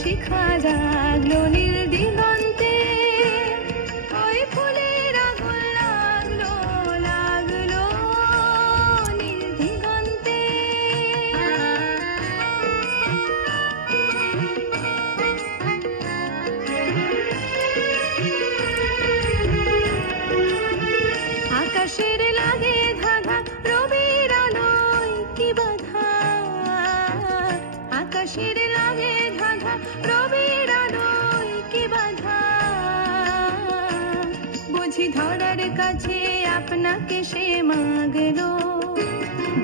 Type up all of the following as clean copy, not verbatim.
শিখা জাগলো নীল দিগন্তে, ওই ফুলের আগুন লাগলো লাগলো নীল দিগন্তে। আকাশের লাগে ধাঁধা রবির আলোয় কি বাধা, আকাশের লাগে ধাঁধা রবির আলোয় কি বাধা। বুঝি ধরার কাছে আপনাকে সে মাগলো,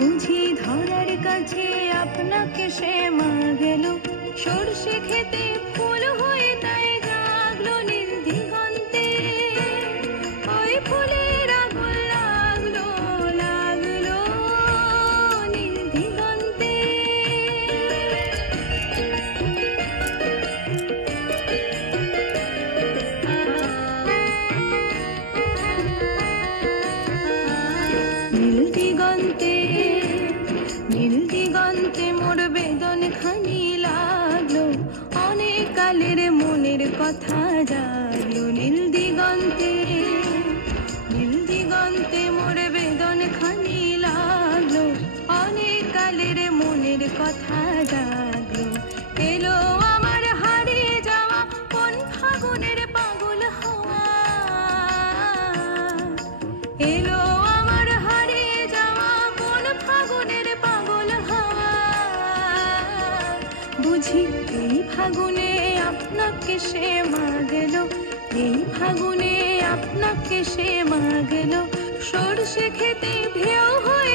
বুঝি ধরার কাছে আপনাকে সে মাগলো। সরষে খেতে ফুল হয়ে তাই জাগলো নীল দিগন্তে, ওই ফুলের আগুন লাগলো লাগলো নীল দিগন্তে। নীল দিগন্তে নীল দিগন্তে মোর বেদন খানি লাগলো, অনেক কালের মনের কথা জাগলো নীল দিগন্তে। নীল দিগন্তে মোর বেদন খানি লাগলো, অনেক কালের মনের কথা জাগলো। এলো আমার হারিয়ে যাওয়া কোন ফাগুনের পাগল হওয়া, এলো আমার হারিয়ে যাওয়া কোন ফাগুনের পাগল হওয়া। বুঝি এই ফাগুনে আপনাকে সে মাগলো, এই ফাগুনে আপনাকে সে মাগলো। সরষে খেতে ভেউ হয়ে